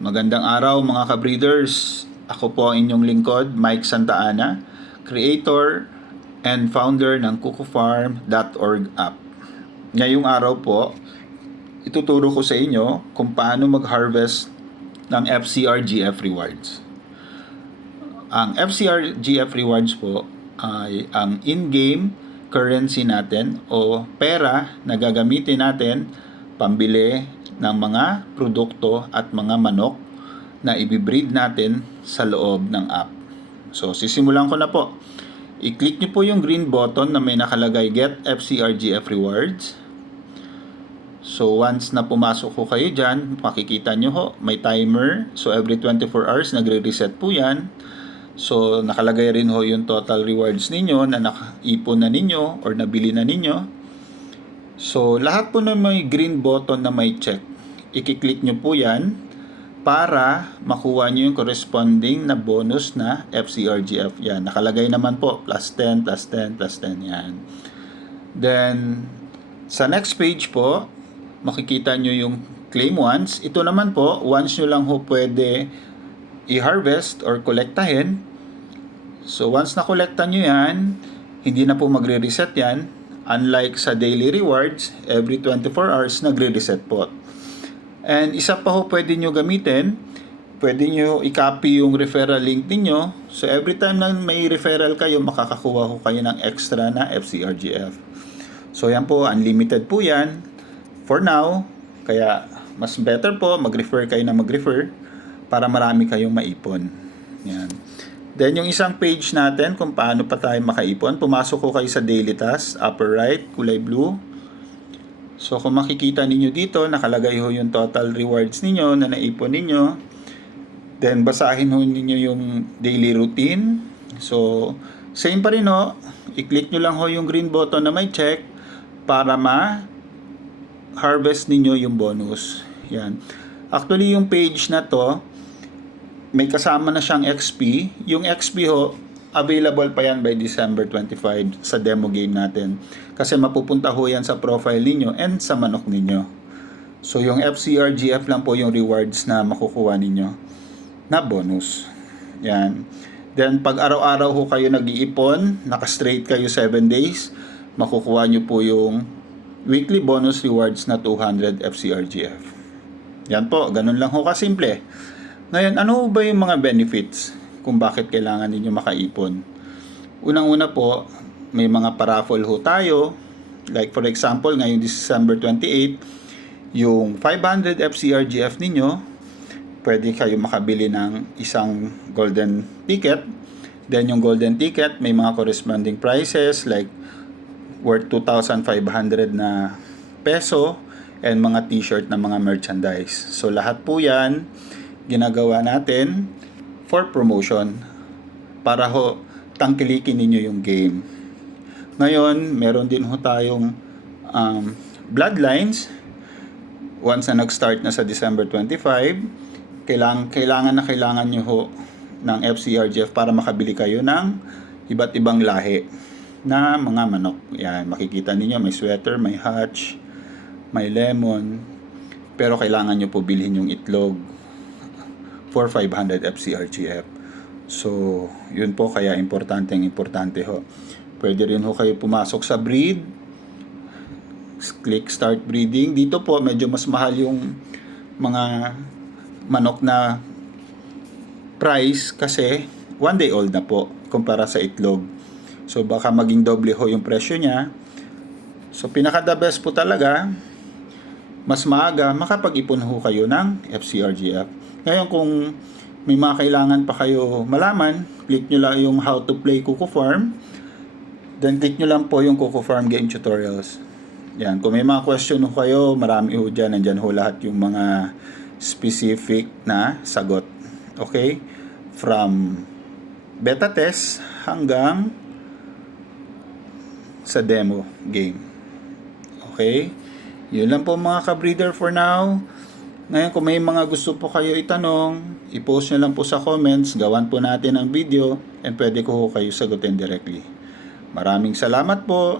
Magandang araw mga ka-breeders. Ako po ang inyong lingkod, Mike Santa Ana, creator and founder ng kukufarm.org app. Ngayong araw po, ituturo ko sa inyo kung paano mag-harvest ng FCRGF Rewards. Ang FCRGF Rewards po ay ang in-game currency natin o pera na gagamitin natin pambili ng mga produkto at mga manok na ibibreed natin sa loob ng app. So, sisimulan ko na po. I-click nyo po yung green button na may nakalagay Get FCRGF Rewards. So, once na pumasok ko kayo dyan, makikita nyo ho, may timer. So, every 24 hours, nagre-reset po yan. So, nakalagay rin ho yung total rewards ninyo na nakaipon na ninyo or nabili na ninyo. So, lahat po na may green button na may check, i-click nyo po yan para makuha nyo yung corresponding na bonus na FCRGF. Yan, nakalagay naman po, plus 10, plus 10, plus 10 yan. Then, sa next page po, makikita nyo yung claim once. Ito naman po, once nyo lang ho pwede i-harvest or kolektahin. So, once na kolekta nyo yan, hindi na po magre-reset yan. Unlike sa daily rewards, every 24 hours nagre-reset po. And isa pa ho pwede nyo gamitin, pwede nyo i-copy yung referral link niyo. So every time na may referral kayo, makakakuha ho kayo ng extra na FCRGF. So yan po, unlimited po yan for now. Kaya mas better po mag-refer kayo na mag-refer para marami kayong maipon. Yan. Then yung isang page natin kung paano pa tayo makaipon, pumasok ko kayo sa daily task, upper right, kulay blue. So kung makikita ninyo dito, nakalagay ho yung total rewards ninyo na naipon ninyo. Then basahin ho ninyo yung daily routine. So same pa rin ho, i-click nyo lang ho yung green button na may check para ma-harvest ninyo yung bonus. Yan. Actually yung page na to, may kasama na siyang XP. Yung XP ho, available pa yan by December 25 sa demo game natin. Kasi mapupunta ho yan sa profile ninyo and sa manok ninyo. So yung FCRGF lang po yung rewards na makukuha ninyo na bonus. Yan. Then pag araw-araw ho kayo nag-iipon, naka-straight kayo 7 days, makukuha nyo po yung weekly bonus rewards na 200 FCRGF. Yan po, ganun lang ho kasimple. Ngayon, ano ba yung mga benefits kung bakit kailangan ninyo makaipon? Unang-una po, may mga paraffle ho tayo. Like for example, ngayong December 28, yung 500 FCRGF ninyo, pwede kayo makabili ng isang golden ticket. Then yung golden ticket, may mga corresponding prices like worth 2,500 na peso and mga t-shirt na mga merchandise. So lahat po yan, ginagawa natin for promotion para ho tangkilikin ninyo yung game. Ngayon, meron din ho tayong bloodlines. Once na nag-start na sa December 25, kailangan nyo ho ng FCRGF para makabili kayo ng iba't ibang lahi na mga manok. Yan, makikita ninyo may sweater, may hatch, may lemon, pero kailangan nyo po bilhin yung itlog for 500 FCRGF. So, yun po kaya importante ho. Pwede rin ho kayo pumasok sa breed. Click start breeding. Dito po medyo mas mahal yung mga manok na price kasi 1 day old na po kumpara sa itlog. So, baka maging doble ho yung presyo niya. So, pinaka the best po talaga, mas maaga makapag-ipon ho kayo ng FCRGF. Ngayon kung may mga kailangan pa kayo malaman, click nyo lang yung how to play kukufarm. Then click nyo lang po yung kukufarm game tutorials. Yan, kung may mga question ho kayo, marami ho dyan. Nandyan ho lahat yung mga specific na sagot. Okay? From beta test hanggang sa demo game. Okay? Yun lang po mga ka-breeder for now. Ngayon kung may mga gusto po kayo itanong, i-post nyo lang po sa comments, gawan po natin ang video, and pwede ko kayo sagutin directly. Maraming salamat po.